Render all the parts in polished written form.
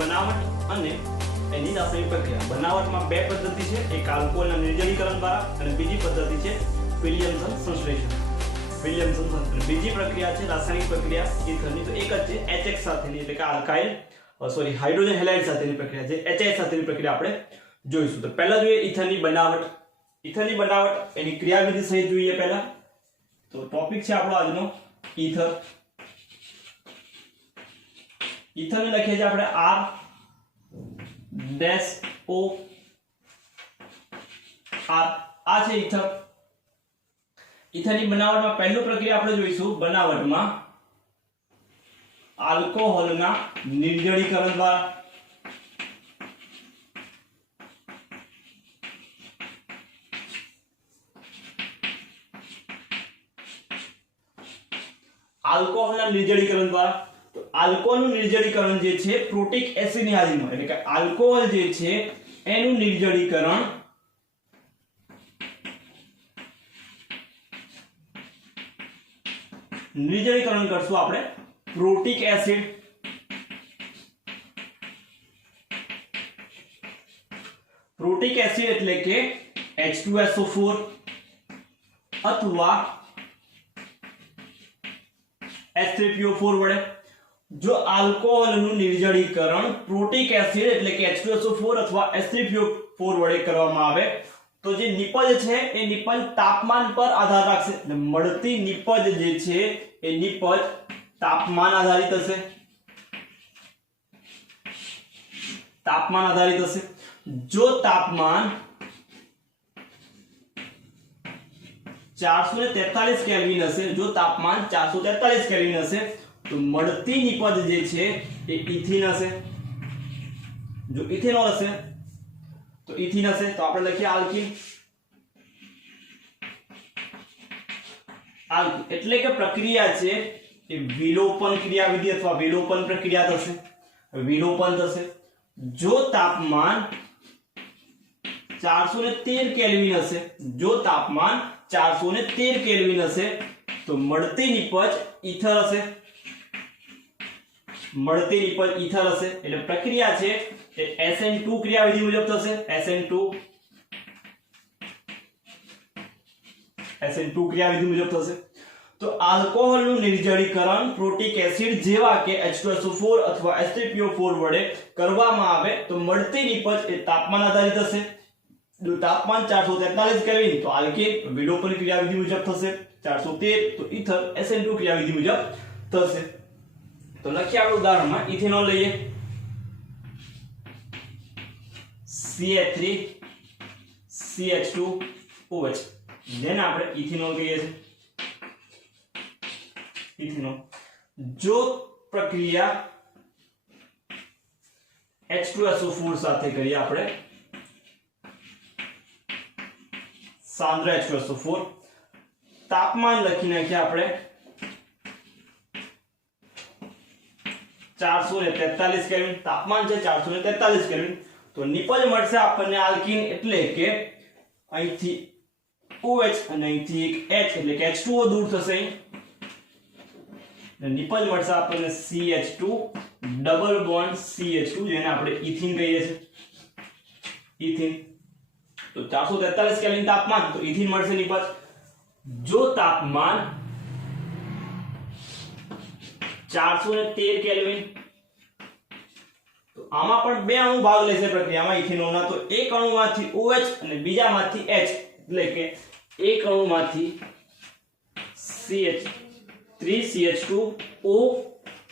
બનાવટ અને એની રાસાયણિક પ્રક્રિયા। બનાવટમાં બે પદ્ધતિ છે, એક આલ્કોહોલના નિર્જલીકરણ દ્વારા અને બીજી પદ્ધતિ છે વિલિયમસન સંશ્લેષણ। વિલિયમસન સંશ્લેષણ બીજી પ્રક્રિયા છે રાસાયણિક પ્રક્રિયા ઈથરની, તો એક જ છે HX સાથેની, એટલે કે આલ્કાઇલ હાઇડ્રોજન હેલાઇડ સાથેની પ્રક્રિયા છે, HI સાથેની પ્રક્રિયા આપણે જોઈશું। તો પહેલા જોઈએ ઈથરની બનાવટ। ઈથરની બનાવટ એની ક્રિયાવિધિ સહિત જોઈએ પહેલા। તો ટોપિક છે આપણો આજનો ઈથર। ઈથરને લખીએ છીએ આપણે R-O R આ છે ઈથર। ઈથરની બનાવટમાં પહેલી પ્રક્રિયા આપણે જોઈશું બનાવટમાં આલ્કોહોલના નિર્જલીકરણ દ્વારા। આલ્કોહોલના નિર્જલીકરણ દ્વારા તો આલ્કોહોલનું નિર્જલીકરણ જે છે પ્રોટિક એસિડની હાજરીમાં, એટલે કે આલ્કોહોલ જે છે એનું નિર્જલીકરણ કરશું આપણે પ્રોટિક એસિડ। પ્રોટિક એસિડ એટલે કે H2SO4 અથવા H3PO4 વડે। જો આલ્કોહોલનું નિર્જલીકરણ પ્રોટિક એસિડ એટલે કે H2SO4 અથવા H3PO4 વડે કરવામાં આવે તો જે નિપજ છે એ નિપજ તાપમાન પર આધાર રાખશે, એટલે મળતી નિપજ જે છે એ નિપજ તાપમાન આધારિત હશે। તાપમાન આધારિત હશે। જો તાપમાન 443 કેલ્વિન હશે, જો તાપમાન 443 કેલ્વિન હશે તો મળતી નિપજ જે છે એ ઇથિન હશે। જો ઇથેનોલ હશે તો ઇથિન હશે, તો આપણે લખીએ આલ્કીન। આલ્કીન એટલે કે પ્રક્રિયા છે એ વિલોપન ક્રિયાવિધિ અથવા વિલોપન પ્રક્રિયા થશે, વિલોપન થશે। જો તાપમાન 413 કેલ્વિન હશે, જો તાપમાન 413 કેલ્વિન હશે તો મળતી નિપજ ઈથર હશે, મળતી નિપજ ઈથર હશે। એટલે પ્રક્રિયા છે એ SN2 ક્રિયાવિધિ મુજબ થશે, SN2 ક્રિયાવિધિ મુજબ થશે। તો આલ્કોહોલનું નિર્જલીકરણ પ્રોટિક એસિડ જેવા કે H2SO4 અથવા H3PO4 વડે કરવામાં આવે તો મળતી નિપજ એ તાપમાન આધારિત હશે। જો તાપમાન 443 કેલ્વિન તો આલ્કીન વિલોપન ક્રિયાવિધિ મુજબ થશે, 413 તો ઈથર SN2 ક્રિયાવિધિ મુજબ થશે। તો લખીએ આપણે ઉદાહરણમાં ઇથેનોલ લઈએ, CH3CH2OH જેને આપણે ઇથેનોલ કહીએ છીએ। ઇથેનોલ જો પ્રક્રિયા H2SO4 સાથે કરીએ આપણે, सांद्र H2SO4, तापमान लखी नाखिए આપણે 443 કેલ્વિન, તાપમાન છે 443 કેલ્વિન, તો નિપજ મળશે આપણને આલ્કીન એટલે કે અહીંથી OH અને અહીંથી એક H એટલે કે H2O દૂર થશે, અને નિપજ મળશે આપણને CH2 ડબલ બોન્ડ CH2 જેને આપણે ઇથિન કહીએ છીએ, ઇથિન। तो 443 કેલ્વિન તાપમાન તો ઇથિન મળશે નિપજ। જો તાપમાન 413 કેલ્વિન તો આમાં પણ બે અણુ ભાગ લેશે પ્રક્રિયામાં ઇથેનોલના, તો એક અણુમાંથી OH અને બીજામાંથી H એટલે કે એક અણુમાંથી CH3CH2O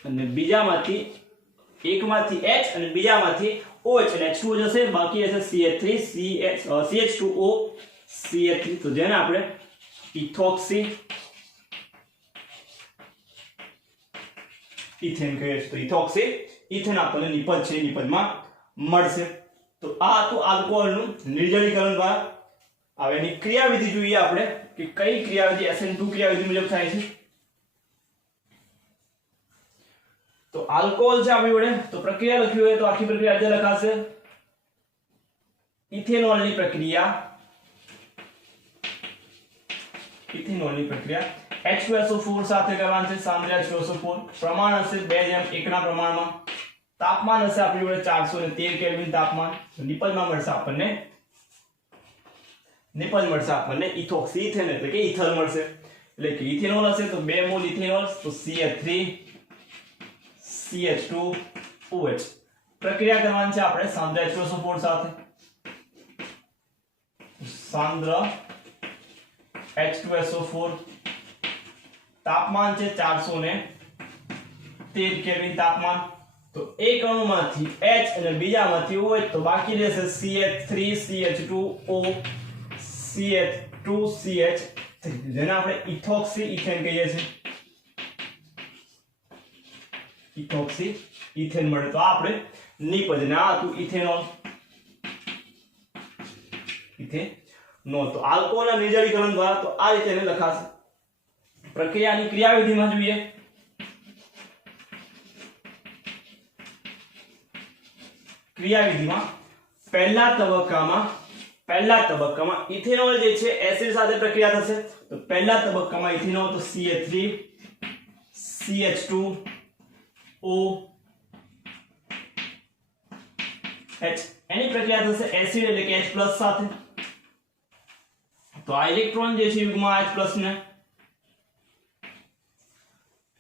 અને બીજામાંથી એકમાંથી H અને બીજામાંથી OH એટલે H2O જશે, બાકી રહેશે CH2O CH3, તો જેને આપણે ઇથોક્સી ઇથેન કહીએ છીએ। તો ઇથોક્સી ઇથેન આપણને નિપજ છે નિપજમાં મળશે। તો આ તો આલ્કોહોલનું નિર્જલીકરણ દ્વારા। હવે એની ક્રિયાવિધિ જોઈએ આપણે કે કઈ ક્રિયાવિધિ SN2 ક્રિયાવિધિ મુજબ થાય છે। तो अल्कोहल છે આપણી જોડે, તો પ્રક્રિયા લખી હોય તો આખી પ્રક્રિયા આજે લખાશે ઇથેનોલની પ્રક્રિયા, ઇથેનોલની પ્રક્રિયા H2SO4 સાથે કરવાની છે, सांद्र H2SO4 પ્રમાણ હશે 2:1 ના પ્રમાણમાં, તાપમાન હશે આપણી જોડે 413 કેલ્વિન તાપમાન, નિપજમાં મળશે આપણને ઇથોક્સી ઇથેન એટલે કે ઇથર મળશે, એટલે કે ઇથેનોલ હશે તો 2 મોલ ઇથેનોલ તો CH3 CH2OH પ્રક્રિયા કરવાની છે આપણે સાંદ્ર H2SO4 સાથે, સાંદ્ર H2SO4 તાપમાન છે 413 કેલ્વિન તાપમાન, તો એક અણુમાંથી H અને બીજામાંથી OH તો બાકી રહેશે CH3 CH2O CH2 CH3 જેને આપણે ઇથોક્સી ઇથેન કહીએ છીએ, ઇથોક્સી ઇથેન મળે તો આપણે નિપજ ને આ હતું ઇથેનોલ તો આલ્કોહોલના નિર્જલીકરણ દ્વારા તો આ રીતે એને લખાશે। પ્રક્રિયાની ક્રિયાવિધિમાં જોઈએ ક્રિયાવિધિમાં પહેલા તબક્કામાં ઇથેનોલ જે છે એસિડ સાથે પ્રક્રિયા થશે, તો પહેલા તબક્કામાં ઇથેનોલ તો CH3 CH2O H એની પ્રક્રિયા થશે એસિડ એટલે કે H+ સાથે, તો આ ઇલેક્ટ્રોન જે છે યુગ્મમાં H+ ને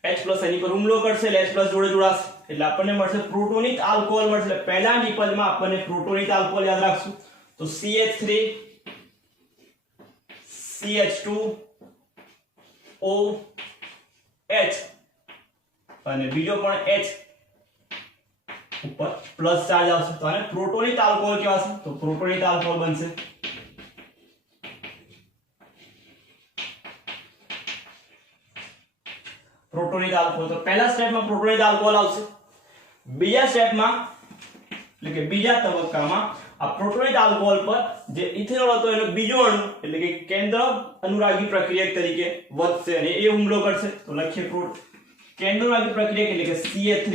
H+ એની પર હુમલો કરશે એટલે H+ જોડે જોડાશે એટલે આપણને મળશે પ્રોટોનિક આલ્કોહોલ મળશે। એટલે પહેલા નિપજમાં આપણને પ્રોટોનિક આલ્કોહોલ યાદ રાખશું તો CH3 CH2OH અને બીજો પણ H ઉપર પ્લસ ચાર્જ આવશે તો આને પ્રોટોનિક આલ્કોહોલ કહેવાશે, તો પ્રોટોનિક આલ્કોહોલ બનશે। પ્રોટોનિક આલ્કોહોલ તો પહેલા સ્ટેપમાં પ્રોટોનિક આલ્કોહોલ આવશે, બીજા સ્ટેપમાં એટલે કે બીજા તબક્કામાં આ પ્રોટોનિક આલ્કોહોલ પર જે ઇથેનોલ હતો એનો બીજો અણુ એટલે કે કેન્દ્ર અનુરાગી પ્રક્રિયક તરીકે વધશે અને એ હુમલો કરશે, તો લખીએ કેન્દ્ર અનુરાગી પ્રક્રિયક એટલે કે CH3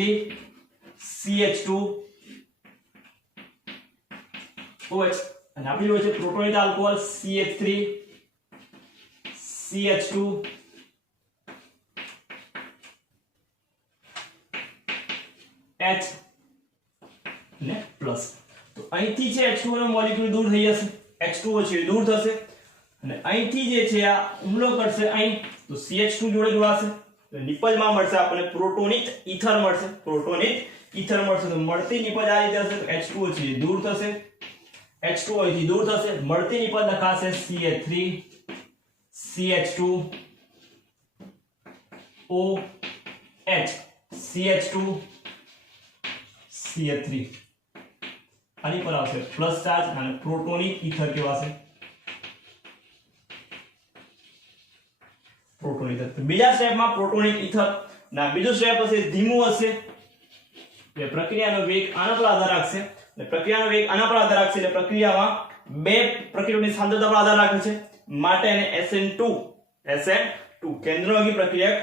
CH2OH અને આપણી જોડે છે પ્રોટોનિક આલ્કોહોલ CH3 CH2 H ને પ્લસ, તો અહીંથી છે H2O નો મોલેક્યુલ દૂર થઈ જશે, H2O છે દૂર થશે અને અહીંથી જે છે આ હુમલો કરશે અહીં તો CH2 જોડે જોડાશે, તો નિપજમાં મળશે આપણને પ્રોટોનિક ઇથર મળશે, તો મળતી નિપજ આ રીતે હશે, તો H2O છે દૂર થશે, H2O અહીંથી દૂર થશે, મળતી નિપજ લખાશે CH3 CH2OH CH2 CH3 આની પર આવશે પ્લસ ચાર્જ અને પ્રોટોનિક ઇથર કહેવાશે, પ્રોટોનિક ઇથર। તો બીજા સ્ટેપમાં પ્રોટોનિક ઇથર ના બીજું સ્ટેપ હશે ધીમું હશે, એટલે પ્રક્રિયાનો વેગ આના પર આધાર રાખશે, એટલે પ્રક્રિયામાં બે પ્રક્રિયાઓની સાંદ્રતા પર આધાર રાખે છે માટે એને SN2 કેન્દ્રઅનુરાગી પ્રક્રિયક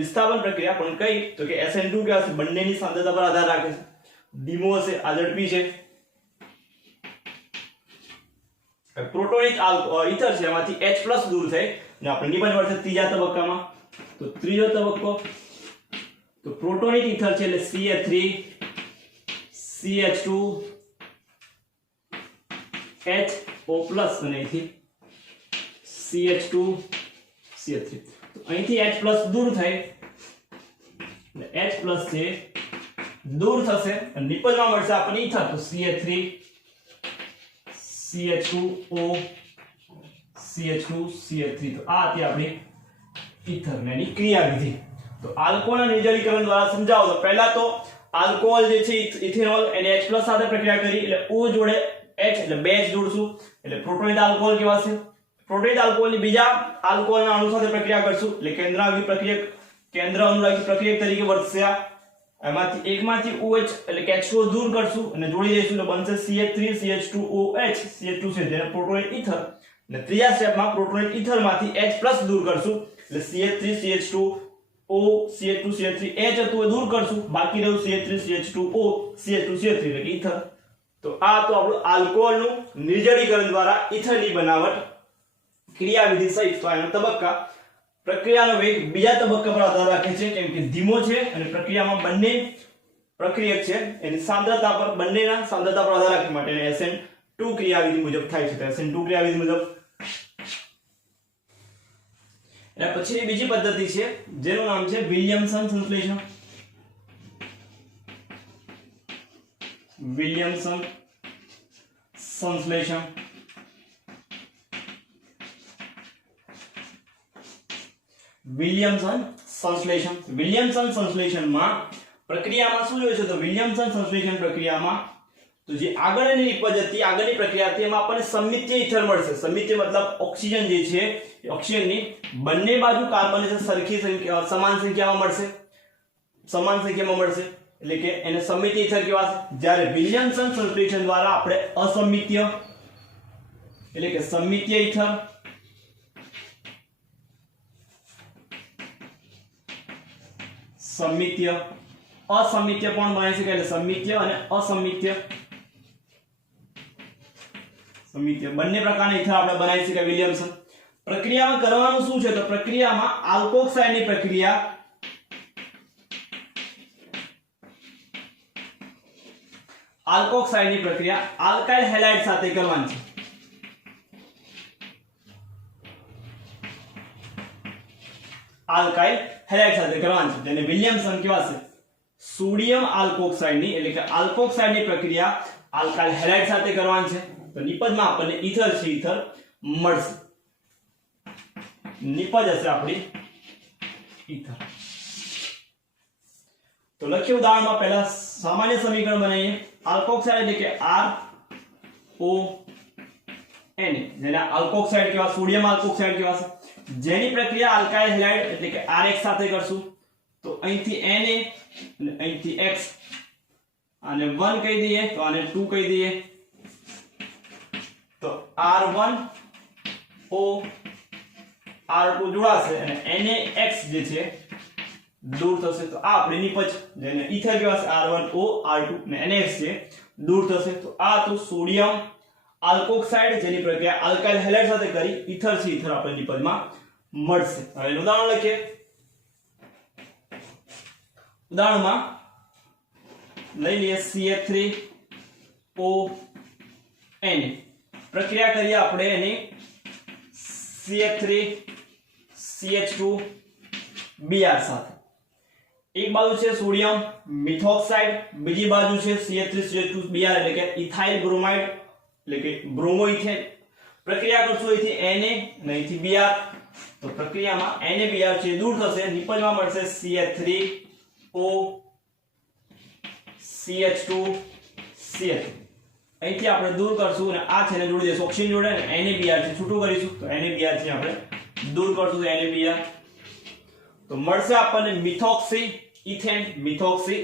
વિસ્થાપન પ્રક્રિયા પણ કઈ તો કે SN2 કહેવાશે, બંનેની સાંદ્રતા પર આધાર રાખે છે, ધીમો હશે આ ઝડપી છે। પ્રોટોનિક ઇથર છે એમાંથી H+ દૂર થઈ અને આપણે નિપજ મળશે ત્રીજા તબક્કામાં, તો ત્રીજો તબક્કો તો પ્રોટોનિક ઇથર છે એટલે CH3 CH2HO+ અને અહીંથી CH2 CH3, તો અહીંથી H+ દૂર થઈ એટલે H+ છે દૂર થશે અને નિપજમાં મળશે આપણને ઇથર, તો CH3 CH2O CH2 CH3, તો આ હતી આપણી ઇથરની ક્રિયાવિધિ। તો આલ્કોહોલના નિર્જલીકરણ દ્વારા સમજાવો તો પહેલા તો આલ્કોહોલ જે છે ઇથેનોલ એને H+ સાથે પ્રક્રિયા કરી એટલે O જોડે H એટલે 2 H જોડશું એટલે પ્રોટોનિક આલ્કોહોલ કહેવાશે। પ્રોટોનિક આલ્કોહોલની બીજા આલ્કોહોલના અણુ સાથે પ્રક્રિયા કરશું એટલે કેન્દ્ર અનુરાગી પ્રક્રિયક તરીકે વર્તશે, એમાંથી એકમાંથી OH એટલે કે H2O દૂર કરશું અને જોડી દઈશું એટલે બનશે CH3 CH2OH CH2 છે જેને પ્રોટોનિક ઇથર, અને ત્રીજા સ્ટેપમાં પ્રોટોનિક ઇથરમાંથી H+ દૂર કરશું એટલે CH3 CH2O CH2 CH3 H હતું એ દૂર કરશું, બાકી રહ્યું CH3 CH2O CH2 CH3 એટલે કે ઇથર। તો આ તો આપણું આલ્કોહોલનું નિર્જલીકરણ દ્વારા ઇથરની બનાવટ ક્રિયાવિધિ સહિત તો આનો તબક્કા પ્રક્રિયાનો વેગ બીજા તબક્કા પર આધાર રાખે છે કેમ કે ધીમો છે અને પ્રક્રિયામાં બંને પ્રક્રિયક છે એની સાંદ્રતા પર બંનેના સાંદ્રતા પર આધાર રાખવા માટે SN2 ક્રિયાવિધિ મુજબ થાય છે. તો SN2 ક્રિયાવિધિ મુજબ. એના પછીની બીજી પદ્ધતિ છે જેનું નામ છે વિલિયમસન સંશ્લેષણ. વિલિયમસન સંશ્લેષણ. વિલિયમસન સંશ્લેષણ. વિલિયમસન સંશ્લેષણમાં પ્રક્રિયામાં શું જોઈએ છે તો વિલિયમસન સંશ્લેષણ પ્રક્રિયામાં તો જે આગળની નિપજ હતી આગળની પ્રક્રિયા હતી એમાં આપણને સમિત્ય ઇથર મળશે. સમિત્ય મતલબ ઓક્સિજન જે છે એ ઓક્સિજનની બંને બાજુ કાર્બન છે સરખી સંખ્યા સમાન સંખ્યામાં મળશે. સમાન સંખ્યામાં મળશે એટલે કે એને સમિત્ય ઇથર કહેવાશે. જ્યારે વિલિયમસન સંશ્લેષણ દ્વારા આપણે અસમિત્ય એટલે કે સમિત્ય ઇથર સમિત્ય અસમિત્ય પણ બનાવી શકાય. એટલે સમિત્ય અને અસમિત્ય સમિત્ય બંને પ્રકારના ઇથર આપણે બનાવી શકાય વિલિયમસન પ્રક્રિયામાં. કરવાનું શું છે તો પ્રક્રિયામાં આલ્કોક્સાઇડની પ્રક્રિયા આલ્કાઇલ હેલાઇડ સાથે કરવાની છે. આલ્કાઇલ હેલાઇડ સાથે કરવાની છે જેને વિલિયમસન કહેવાશે. સોડિયમ આલ્કોક્સાઇડની એટલે કે આલ્કોક્સાઇડની પ્રક્રિયા આલ્કાઇલ હેલાઇડ સાથે કરવાની છે. તો નિપજમાં આપણને ઇથર છે ઇથર મળશે. નિપજ હશે આપણી ઇથર. તો લખીએ ઉદાહરણમાં પહેલા સામાન્ય સમીકરણ બનાવીએ. આલ્કોક્સાઇડ એટલે કે RON જેને આલ્કોક્સાઇડ કહેવાય સોડિયમ આલ્કોક્સાઇડ કહેવાશે. જેની પ્રક્રિયા આલ્કાઇલ હેલાઇડ એટલે કે RH સાથે કરશું તો અહીંથી Na અને અહીંથી X આને 1 કહી દઈએ તો આને 2 કહી દઈએ તો R1O R2 જોડાશે અને NaX જે છે દૂર થશે. તો આ આપણી નિપજ જેને ઇથર કહેવાશે R1O R2 અને NaX છે દૂર થશે. તો આ તો સોડિયમ આલ્કોક્સાઇડ જેની પ્રક્રિયા આલ્કાઇલ હેલાઇડ સાથે કરી ઇથર છે ઇથર આપણે નિપજમાં મળશે. હવે એનું ઉદાહરણ લખીએ. ઉદાહરણમાં લઈ લઈએ CH3ONA પ્રક્રિયા કરીએ આપણે એની CH3CH2Br સાથે. એક બાજુ છે સોડિયમ મિથોક્સાઇડ બીજી બાજુ છે CH3CH2Br એટલે કે ઇથાઇલ બ્રોમાઇડ એટલે કે બ્રોમોઇથેન. પ્રક્રિયા કરશું અહીંથી Na અને અહીંથી Br તો પ્રક્રિયામાં NaBr છે દૂર થશે. નિપજમાં મળશે CH3O CH2CH અહીંથી આપણે દૂર કરશું અને આ છે ને જોડી દઈશું ઓક્સિજન જોડે અને NaBr છે છૂટું કરીશું તો NaBr છે આપણે દૂર કરશું તો NaBr તો મળશે આપણને મિથોક્સી ઇથેન મળશે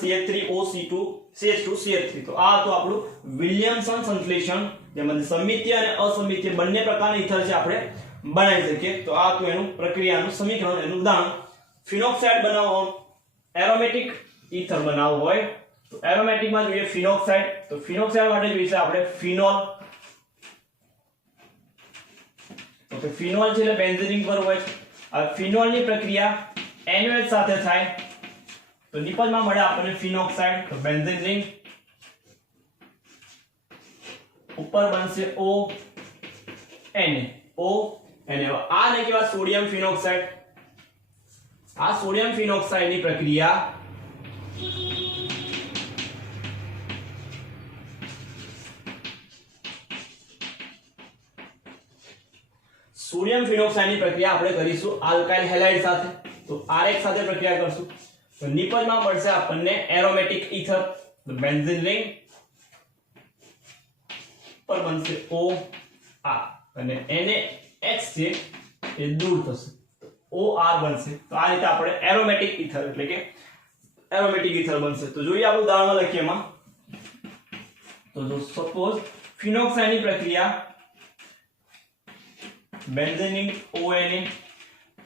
CH3OCH2CH3. તો આ તો આપણું વિલિયમસન સંશ્લેષણ જેમાં સમિત્ય અને અસમિત્ય બંને પ્રકારના ઇથર છે આપણે બનાવી શકીએ. તો આ તો એનું પ્રક્રિયાનું સમીકરણ. એનું ઉદાહરણ ફિનોક્સાઇડ બનાવવો એરોમેટિક ઇથર બનાવવું હોય તો એરોમેટિકમાં જોઈએ ફિનોક્સાઇડ. તો ફિનોક્સાઇડ માટે જોઈએ આપણે ફિનોલ. તો કે ફિનોલ છે એટલે બેન્ઝીન પર હોય. આ ફિનોલની પ્રક્રિયા NaOH સાથે થાય તો નિપજમાં મળે આપણને ફિનોક્સાઇડ. તો બેન્ઝીન રિંગ ઉપર બનશે ONA. આ ને કેવા સોડિયમ ફિનોક્સાઇડ. આ સોડિયમ ફિનોક્સાઇડની પ્રક્રિયા આપણે કરીશું આલ્કાઇલ હેલાઇડ સાથે. તો RH સાથે પ્રક્રિયા કરશું તો નિપજમાં મળશે આપણને એરોમેટિક ઇથર. તો બેન્ઝીન રિંગ પર બનશે OR અને NaX છે એ દૂર થશે તો OR બનશે. તો આ રીતે આપણે એરોમેટિક ઇથર એટલે કે એરોમેટિક ઇથર બનશે. તો જોઈએ આપણે ઉદાહરણમાં લખીએ એમાં. તો જો સપોઝ ફિનોક્સાઇડની પ્રક્રિયા બેન્ઝીન ONA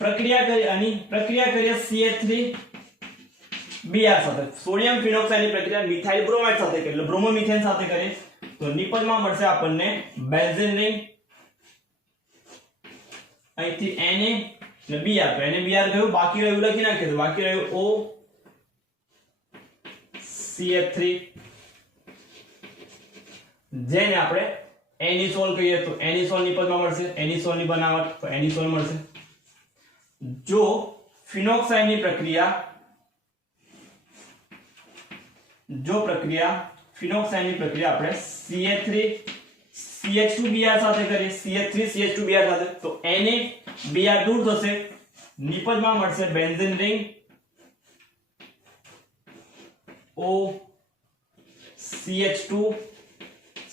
પ્રક્રિયા કરી આની પ્રક્રિયા કરીએ CH3Br સાથે. સોડિયમ ફિનોક્સાઇડની પ્રક્રિયા મિથાઇલ બ્રોમાઇડ સાથે કરીએ એટલે બ્રોમોમિથેન સાથે કરીએ તો નિપજમાં મળશે આપણને બેન્ઝીન રિંગ અહીંથી Na ને Br તો એને Br કહ્યું, બાકી રહ્યું લખી નાખીએ તો બાકી રહ્યું O CH3 જેને આપણે એનિસોલ કહીએ તો એનિસોલ ની પદમાં મળશે, એનિસોલ ની બનાવટ તો એનિસોલ મળશે. જો ફિનોક્સાઇડ ની પ્રક્રિયા ફિનોક્સાઇડ ની પ્રક્રિયા આપણે CH3 CH2Br સાથે કરીએ, CH3 CH2Br સાથે તો Na Br દૂર થશે, નિપજમાં મળશે benzene ring O CH2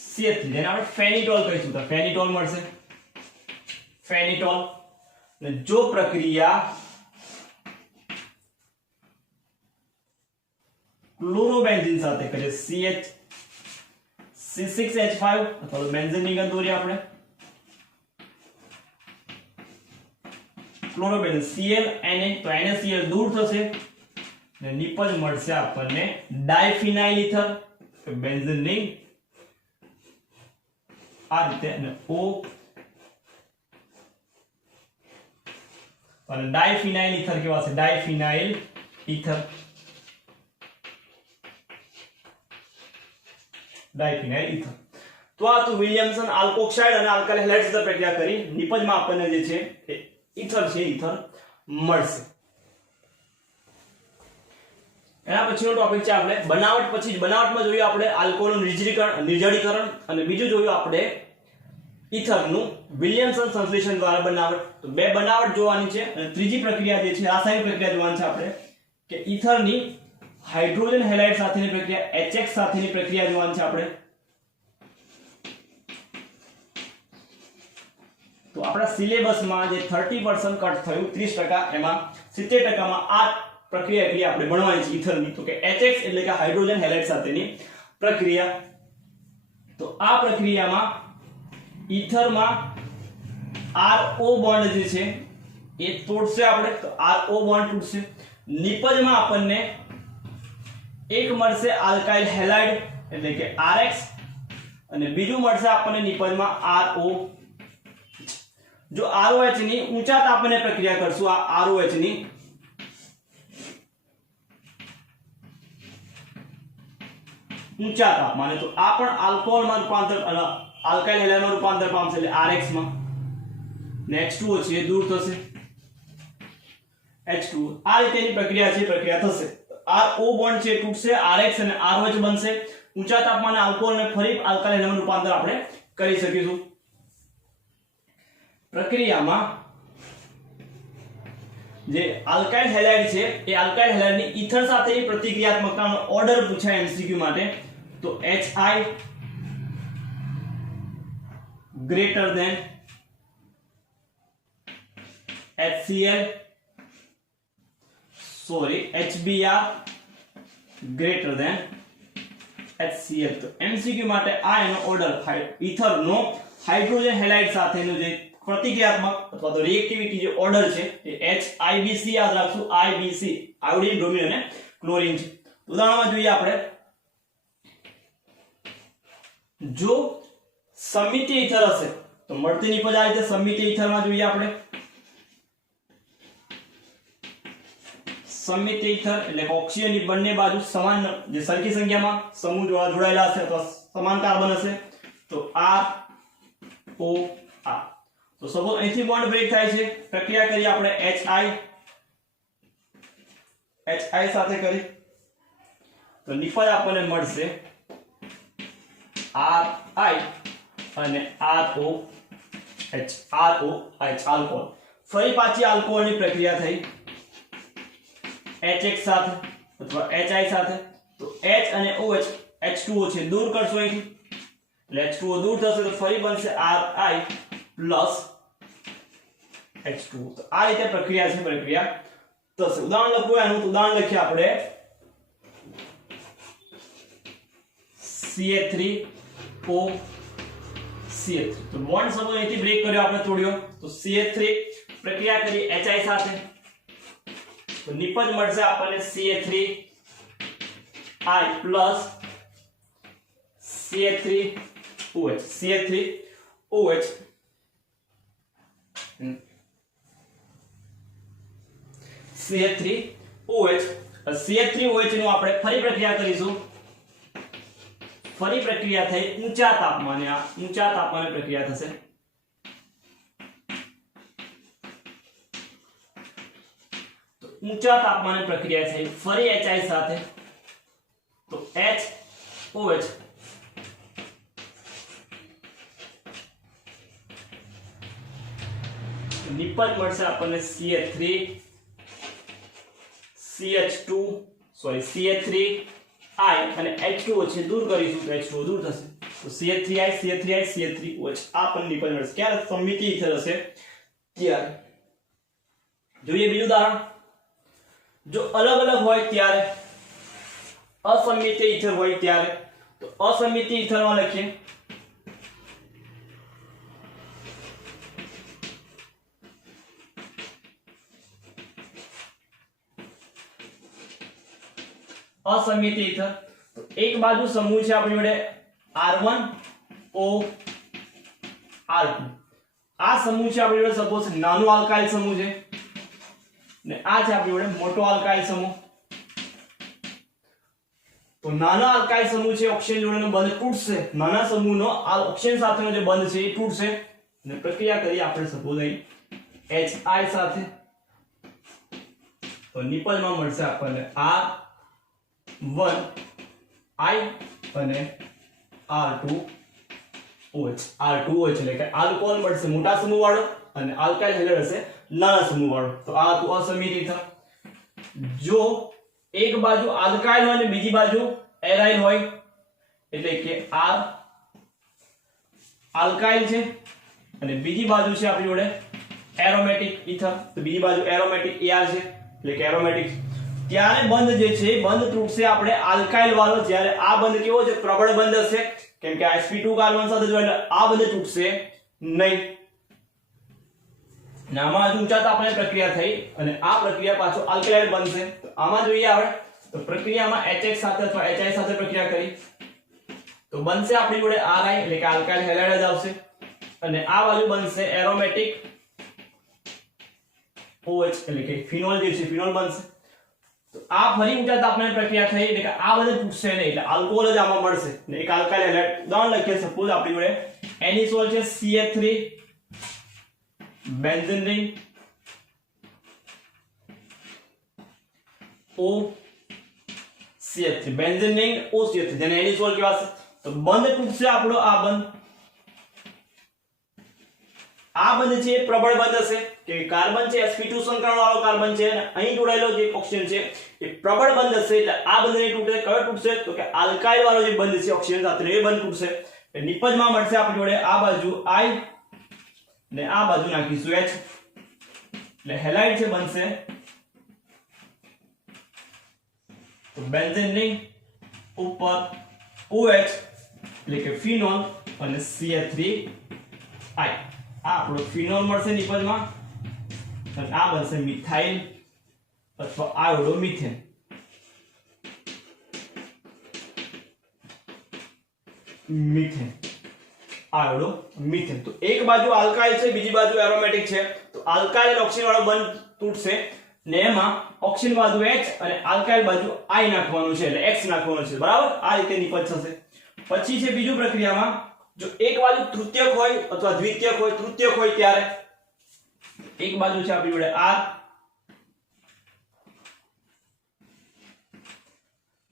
CH3 જેને આપણે ફેનિટોલ કહીશું તો ફેનિટોલ મળશે, ફેનિટોલ. અને જો પ્રક્રિયા ક્લોરોબેન્ઝીન સાથે કરીએ C6H5 અથવા તો બેન્ઝીન ની ગંધોરી આપણે ક્લોરોબેન્ઝીન Cl Na તો NaCl દૂર થશે ને નિપજ મળશે આપણને ડાયફિનાઇલ ઇથર બેન્ઝીન રિંગ આ રીતે અને O અને ડાયફિનાઇલ ઇથર કેવા છે, ડાયફિનાઇલ ઇથર તો આ તો વિલિયમસન આલ્કોક્સાઇડ અને આલ્કાઇલ હેલાઇડ સાથે પ્રક્રિયા કરી નિપજમાં આપણને જે છે એ ઇથર છે, ઇથર મળશે. એના પછીનો ટોપિક છે આપણે બનાવટ. પછી બનાવટમાં જોયું આપણે આલ્કોહોલનું નિર્જલીકરણ અને બીજું જોયું આપણે ઇથરનું વિલિયમસન સંશ્લેષણ દ્વારા બનાવટ. તો બે બનાવટ જોવાની છે અને ત્રીજી પ્રક્રિયા જે છે રાસાયણિક પ્રક્રિયા જોવાની છે આપણે કે ઇથરની હાઇડ્રોજન હેલાઇડ સાથેની પ્રક્રિયા HX સાથેની પ્રક્રિયા જોવાની છે આપણે. તો આપણા સિલેબસમાં જે 30% કટ થયું 30% એમાં 70% માં આ પ્રક્રિયા એટલે આપણે ભણવાની છે ઇથરની. તો કે HX એટલે કે હાઇડ્રોજન હેલાઇડ સાથેની પ્રક્રિયા. તો આ પ્રક્રિયામાં ઇથરમાં RO બોન્ડ જે છે એ તોડશે આપણે, તો RO બોન્ડ તૂટશે. નિપજમાં આપણને એક મળશે આલ્કાઇલ હેલાઇડ એટલે કે RX અને બીજું મળશે આપણને નિપજમાં RO. જો ROH ની ઊંચા તાપમાને પ્રક્રિયા કરશું, આ ROH ની ઊંચા તાપમાને, તો આ પણ આલ્કોહોલમાં રૂપાંતર આલ્કાઇલ હેલાઇડમાં રૂપાંતર પામશે એટલે RX માં. H2O છે દૂર થશે, H2O આ રીતેની પ્રક્રિયા છે, પ્રક્રિયા થશે. RO બોન્ડ છે તૂટશે, RX અને ROH બનશે. ઊંચા તાપમાને આલ્કોહોલ અને ફરી આલ્કાઇલ હેલાઇડમાં રૂપાંતર આપણે કરી શકીશું. પ્રક્રિયામાં જે આલ્કાઇલ હેલાઇડ છે એ આલ્કાઇલ હેલાઇડની ઇથર સાથેની પ્રતિક્રિયાત્મકતાનો ઓર્ડર પૂછાય MCQ માટે. તો HI greater than HCl HBr greater than HCl. તો MCQ માટે આ એનો ઓર્ડર ઇથરનો હાઇડ્રોજન હેલાઇડ સાથેનો જે પ્રતિક્રિયાત્મક અથવા તો રિએક્ટિવિટી જે ઓર્ડર છે એ HIBC યાદ રાખશું, IBC આયોડિન બ્રોમિન અને ક્લોરીન છે. ઉદાહરણમાં જોઈએ આપણે જો સમિતિ ઇથર હશે તો મળતી નિપજ આ રીતે સમિતિ ઇથરમાં જોઈએ આપણે સમિતિ ઇથર એટલે ઓક્સિજનની બંને બાજુ સમાન જે સરખી સંખ્યામાં સમૂહ જોડાયેલા હશે અથવા સમાન કાર્બન હશે તો R O R. તો સપોઝ અહીંથી બોન્ડ બ્રેક થાય છે, પ્રક્રિયા કરી આપણે HI સાથે કરી તો નિપજ આપણને મળશે RI અને ROH આલ્કોહોલ. ફરી પાછી આલ્કોહોલની પ્રક્રિયા થઈ HX સાથે અથવા HI સાથે તો H અને OH H2O છે દૂર કરશો અહીંથી એટલે H2O દૂર થશે તો ફરી બનશે RI પ્લસ H2O. તો આ રીતે પ્રક્રિયા છે, પ્રક્રિયા થશે. ઉદાહરણ લખવું એનું ઉદાહરણ લખીએ આપણે CH3O CH3. તો બોન્ડ સપોઝ અહીંથી બ્રેક કર્યો આપણે તોડ્યો તો CH3 પ્રક્રિયા કરી HI સાથે તો નિપજ મળશે આપણને CH3I plus CH3OH CH3OH CH3OH CH3OH નું આપણે ફરી પ્રક્રિયા કરીશું. ફરી પ્રક્રિયા થઈ ઊંચા તાપમાને, આ ઊંચા તાપમાને પ્રક્રિયા થશે. તો ઊંચા તાપમાને પ્રક્રિયા થઈ ફરી HI સાથે, તો HOH નિપજ મળશે આપણને CH3 CH2 સોરી CH3I અને H2O છે દૂર કરીશું તો H2O દૂર થશે. તો CH3I CH3I CH3OH આ પણ નિપજ મળશે. ક્યારે સમમિતિ ઇથર હશે ત્યારે. જોઈએ બીજું ઉદાહરણ. જો અલગ અલગ હોય ત્યારે, અસમિત ઇથર હોય ત્યારે, તો અસમિત ઇથરમાં લખીએ અસમિત ઇથર. તો એક બાજુ સમૂહ છે આપણી જોડે R1O R2. આ સમૂહ છે આપણી જોડે સપોઝ નાનો આલ્કાઇલ સમૂહ છે ને આ છે આપણી જોડે મોટો આલ્કાઇલ સમૂહ. તો નાના આલ્કાઇલ સમૂહ છે ઓક્સિજન જોડેનો બંધ તૂટશે, નાના સમૂહનો આ ઓક્સિજન સાથેનો જે બંધ છે એ તૂટશે અને પ્રક્રિયા કરી આપણે સપોઝ અહીં HI સાથે, તો નિપજમાં મળશે આપણને R1I અને R2OH. R2OH એટલે કે આલ્કોહોલ મળશે મોટા સમૂહ વાળો અને આલ્કાઇલ હેલાઇડ હશે નાના સમૂહ વાળો. તો આ હતું અસમિત ઇથર. જો એક બાજુ આલ્કાઇલ હોય અને બીજી બાજુ એરાઇલ હોય, એટલે કે R આલ્કાઇલ છે અને બીજી બાજુ છે આપણી જોડે એરોમેટિક ઇથર, તો બીજી બાજુ એરોમેટિક AR છે એટલે કે એરોમેટિક, ત્યારે બંધ જે છે બંધ તૂટશે આપણે આલ્કાઇલ વાળો. જ્યારે આ બંધ કેવો છે પ્રબળ બંધ હશે, કેમ કે sp2 કાર્બન સાથે જો એટલે આ બંધ તૂટશે નહીં. આમાં ઊંચા તાપમાને પ્રક્રિયા થઈ અને આ પ્રક્રિયા પાછો આલ્કલાઇડ બનશે. તો આમાં જોઈએ આપણે તો પ્રક્રિયામાં HH સાથે અથવા HI સાથે પ્રક્રિયા કરી તો બનશે આપણી જોડે RI એટલે કે આલ્કાઇલ હેલાઇડ જ આવશે અને આ બાજુ બનશે એરોમેટિક OH એટલે કે ફિનોલ જે છે ફિનોલ બનશે. તો આ ફરી ઊંચા તાપમાને પ્રક્રિયા થઈ એટલે કે આ બધે તૂટશે નહીં એટલે આલ્કોહોલ જ આમાં મળશે ને એક આલ્કાઇલ હેલાઇડ. ઉદાહરણ લખીએ સપોઝ આપણી જોડે એનિસોલ છે CH3 benzene ring OCH3 benzene ring OCH3 જેને એનિસોલ કહેવાશે. તો બંધ તૂટશે આપણો આ બંધ. આ બંધ છે પ્રબળ બંધ હશે કે કાર્બન છે sp2 સંકરણ વાળો કાર્બન છે અને અહીં જોડાયેલો જે ઓક્સિજન છે એ પ્રબળ બંધ હશે એટલે આ બંધ નહીં તૂટે. કયો તૂટશે તો કે આલ્કાઇલ વાળો જે બંધ છે ઓક્સિજન સાથે એ બંધ તૂટશે. એટલે નિપજમાં મળશે આપણી જોડે આ બાજુ I ને આ બાજુ નાખીશું H એટલે હેલાઇડ છે બનશે. તો બેન્ઝીન રિંગ ઉપર OH એટલે કે ફિનોલ અને CH3I આ આપણો ફિનોલ મળશે નિપજમાં અને આ બનશે મિથાઇલ અથવા આયોડોમિથેન. મિથેન આયોડોમિથેન. તો એક બાજુ આલ્કાઇલ છે બીજી બાજુ એરોમેટિક છે, તો આલ્કાઇલ અને ઓક્સિજન વાળો બંધ તૂટશે ને એમાં ઓક્સિજન બાજુ H અને આલ્કાઇલ બાજુ I નાખવાનું છે એટલે X નાખવાનું છે. બરાબર, આ રીતે નિપજ થશે. પછી છે બીજું પ્રક્રિયામાં જો એક બાજુ તૃતીયક હોય અથવા દ્વિતીયક હોય, તૃતીયક હોય ત્યારે એક બાજુ છે આપણી જોડે R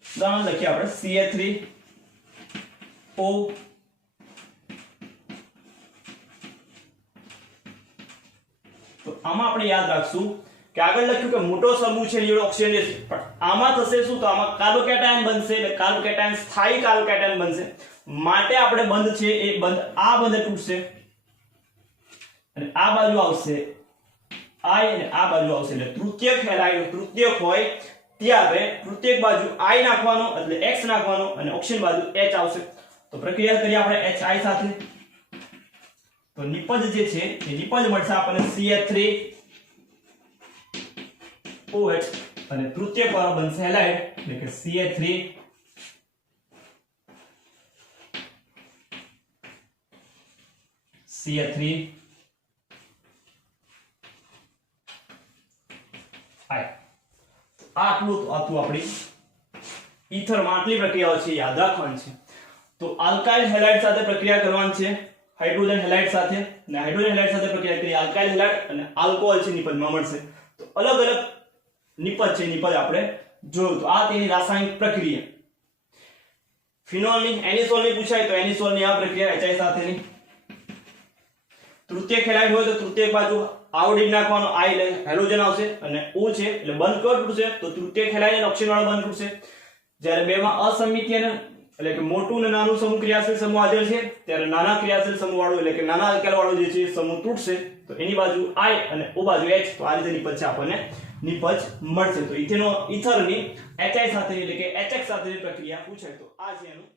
ઉદાહરણ લખીએ આપણે CH3O તો આમાં આપણે યાદ રાખશું કે આગળ લખ્યું કે મોટો સમૂહ છે એનો ઓક્સિજન છે પણ આમાં થશે શું તો આમાં કાર્બોકેટાયન બનશે એટલે કાર્બોકેટાયન સ્થાયી કાર્બોકેટાયન બનશે. માટે આપણે બંધ છે એ બંધ આ બંધ તૂટશે અને આ બાજુ આવશે I અને આ બાજુ આવશે એટલે તૃતીયક હેલાઇડ. તૃતીયક હોય ત્યારે તૃતીયક બાજુ I નાખવાનો એટલે X નાખવાનો અને ઓક્સિજન બાજુ H આવશે. તો પ્રક્રિયા કરીએ આપણે HI સાથે તો નિપજ જે છે એ નિપજ મળશે આપણને CH3OH અને તૃતીયક વાળો બનશે હેલાઇડ એટલે કે CH3I આટલું હતું આપણી ઈથરમાં આટલી પ્રક્રિયાઓ છે યાદ રાખવાની છે. તો આલ્કાઇલ હેલાઇડ સાથે પ્રક્રિયા કરવાની છે હાઇડ્રોજન હેલાઇડ સાથે, અને હાઇડ્રોજન હેલાઇડ સાથે પ્રક્રિયા કરી આલ્કાઇલ હેલાઇડ અને આલ્કોહોલ છે નિપજમાં મળશે. તો અલગ અલગ નિપજ છે, નિપજ આપણે જોયું. તો આ તેની રાસાયણિક પ્રક્રિયા. ફિનોલની એનિસોલની પૂછાય તો એનિસોલની આ પ્રક્રિયા HI સાથેની. તૃતીયક હેલાઇડ હોય તો તૃતીયક બાજુ આવડી નાખવાનો, I એટલે હાઇડ્રોજન આવશે અને O છે એટલે બંધ કયો તૂટશે તો તૃતીયક હેલાઇડ અને ઓક્સિજન વાળો બંધ તૂટશે. જ્યારે બેમાં અસમિતીય એટલે કે મોટું અને નાનું સમૂહ ક્રિયાશીલ સમૂહ હાજર છે ત્યારે નાના ક્રિયાશીલ સમૂહ વાળું એટલે કે નાના આલ્કાઇલ વાળું જે છે સમૂહ તૂટશે. તો એની બાજુ I અને O બાજુ H. તો આ રીતે નિપજ છે આપણને નિપજ મળશે. તો ઈથરની HI સાથેની એટલે કે HX સાથેની પ્રક્રિયા પૂછાય તો આ છે એનું